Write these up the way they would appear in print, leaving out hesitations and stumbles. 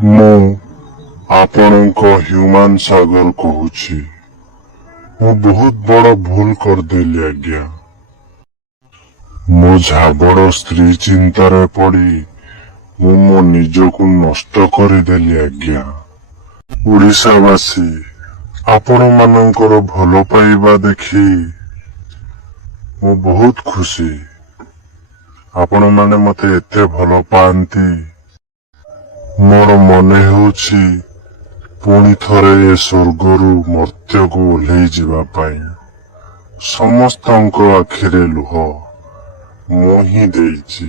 ମୁଁ ଆପଣଙ୍କ ହ୍ୟୁମାନ ସାଗର କହୁଛି। ମୁଁ ବହୁତ ବଡ଼ ଭୁଲ କରିଦେଲି ଆଜ୍ଞା। ମୋ ଝାବଡ଼ ସ୍ତ୍ରୀ ଚିନ୍ତାରେ ପଡ଼ି ମୁଁ ମୋ ନିଜକୁ ନଷ୍ଟ କରିଦେଲି ଆଜ୍ଞା। ଓଡ଼ିଶାବାସୀ, ଆପଣମାନଙ୍କର ଭଲ ପାଇବା ଦେଖି ମୁଁ ବହୁତ ଖୁସି। ଆପଣମାନେ ମତେ ଏତେ ଭଲ ପାଆନ୍ତି। ମୋର ମନେ ହେଉଛି ପୁଣି ଥରେ ଏ ସ୍ୱର୍ଗରୁ ମର୍ତ୍ତ୍ୟକୁ ଓହ୍ଲେଇ ଯିବା ପାଇଁ। ସମସ୍ତଙ୍କ ଆଖିରେ ଲୁହ ମୁଁ ହିଁ ଦେଇଛି।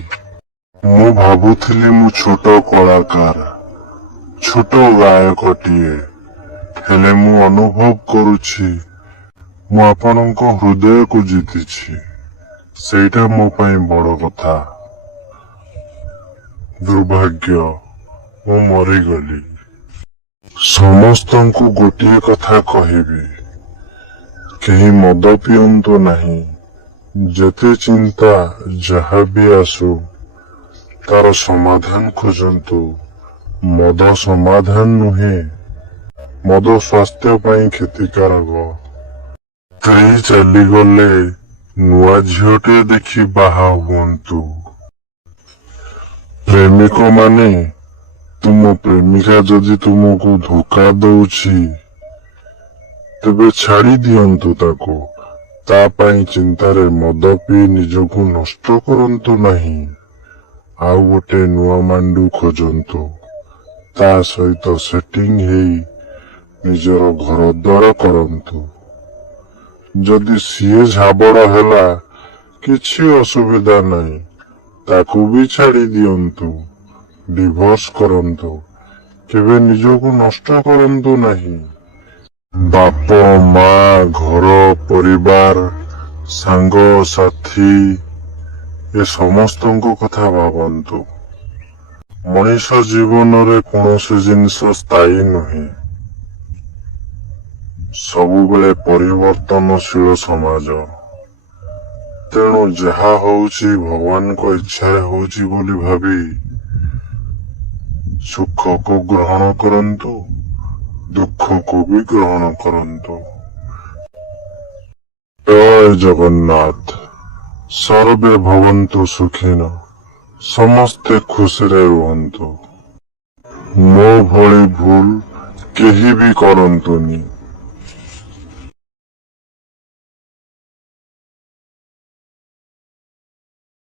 ମୁଁ ଭାବୁଥିଲି ମୁଁ ଛୋଟ କଳାକାର, ଛୋଟ ଗାୟକଟିଏ, ହେଲେ ମୁଁ ଅନୁଭବ କରୁଛି ମୁଁ ଆପଣଙ୍କ ହୃଦୟକୁ ଜିତିଛି। ସେଇଟା ମୋ ପାଇଁ ବଡ଼ କଥା। ଦୁର୍ଭାଗ୍ୟ, ମୁଁ ମରିଗଲି। ସମସ୍ତଙ୍କୁ ଗୋଟିଏ କଥା କହିବି, କେହି ମଦ ପିଅନ୍ତୁ ନାହିଁ। ଯେତେ ଚିନ୍ତା ଯାହା ବି ଆସୁ ତାର ସମାଧାନ ଖୋଜନ୍ତୁ। ମଦ ସମାଧାନ ନୁହେଁ। ମଦ ସ୍ୱାସ୍ଥ୍ୟ ପାଇଁ କ୍ଷତିକାରକ। ସ୍ତ୍ରୀ ଚାଲିଗଲେ ନୂଆ ଝିଅଟିଏ ଦେଖି ବାହା ହୁଅନ୍ତୁ। ପ୍ରେମିକମାନେ, ତୁମ ପ୍ରେମିକା ଯଦି ତୁମକୁ ଧୋକା ଦଉଛି ତେବେ ଛାଡ଼ି ଦିଅନ୍ତୁ ତାକୁ। ତା ପାଇଁ ଚିନ୍ତାରେ ମଦ ପିଇ ନିଜକୁ ନଷ୍ଟ କରନ୍ତୁ ନାହିଁ। ଆଉ ଗୋଟେ ନୂଆ ମାଣ୍ଡୁ ଖୋଜନ୍ତୁ। ତା ସହିତ ସେଟିଂ ହେଇ ନିଜର ଘରଦ୍ୱାର କରନ୍ତୁ। ଯଦି ସିଏ ଝାବଡ଼ ହେଲା, କିଛି ଅସୁବିଧା ନାହିଁ, ତାକୁ ବି ଛାଡ଼ି ଦିଅନ୍ତୁ। ଡିଭୋର୍ସ କରନ୍ତୁ। କେବେ ନିଜକୁ ନଷ୍ଟ କରନ୍ତୁ ନାହିଁ। ବାପ ମା, ଘର ପରିବାର, ସାଙ୍ଗ ସାଥୀ ଏ ସମସ୍ତଙ୍କ କଥା ଭାବନ୍ତୁ। ମଣିଷ ଜୀବନରେ କୌଣସି ଜିନିଷ ସ୍ଥାୟୀ ନୁହେଁ। ସବୁବେଳେ ପରିବର୍ତ୍ତନଶୀଳ ସମାଜ। ତେଣୁ ଯାହା ହଉଛି ଭଗବାନଙ୍କ ଇଚ୍ଛାରେ ହଉଛି ବୋଲି ଭାବି ସୁଖକୁ ଗ୍ରହଣ କରନ୍ତୁ, ଦୁଃଖକୁ ବି ଗ୍ରହଣ କରନ୍ତୁ। ଜୟ ଜଗନ୍ନାଥ। ସର୍ବେ ଭବନ୍ତୁ ସୁଖିନ। ସମସ୍ତେ ଖୁସିରେ ରୁହନ୍ତୁ। ମୋ ଭଳି ଭୁଲ କେହି ବି କରନ୍ତୁନି।